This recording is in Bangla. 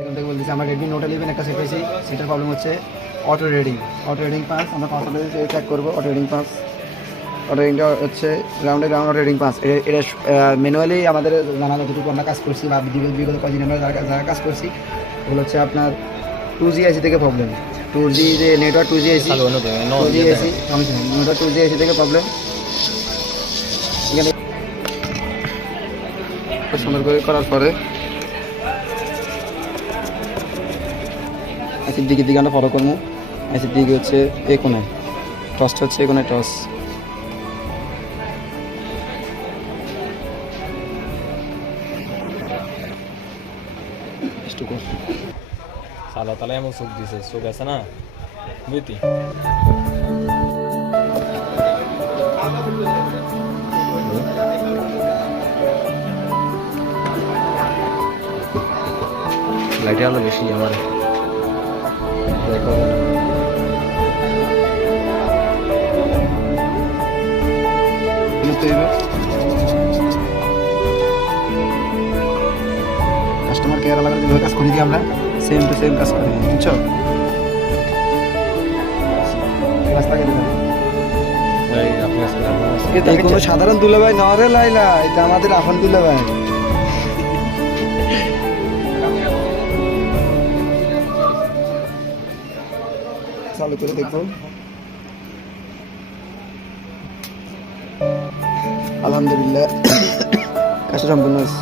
এখান থেকে বলতেছি আমরা রেডমি নোট 11 একটা সেট পেয়েছি, সেটার প্রবলেম হচ্ছে অটো রেডিং পাস। আমরা পাসওয়ার্ডে চেক করবো অটো রেডিংটা হচ্ছে গ্রাউন্ড অটো রেডিং পাস। এটা ম্যানুয়ালি আমাদের জানা যতটুকু আমরা কাজ করছি বা বিগত কদিন আমরা যারা কাজ করছি ওগুলো হচ্ছে আপনার 2G আইসি থেকে প্রবলেম। 2G যে নেটওয়ার্ক 2G আইসি নেটওয়ার্ক 2G আইসি থেকে প্রবলেম। এখানে সুন্দর করে করার পরে আইসির দিকে আমরা ফলো করবো। আইসির দিকে হচ্ছে এ কোনায় টসটা হচ্ছে এ কোনায় টস। সালা তালা এমন চোখ দিছে, চোখ আছে না বুঝতি। লাইটে আলো বেশি আমার দেখো। কাস্টমার কেয়ার আলাদা যেভাবে কাজ করে দিই আমরা সেম টু সেম কাজ করে দিই, বুঝছো? কোনো সাধারণ দুলাভাই নরে লাইলা, এটা আমাদের আফান দুলাভাই। চালু করে দেখবো। আলহামদুলিল্লাহ কাজটা সম্পূর্ণ হয়েছে।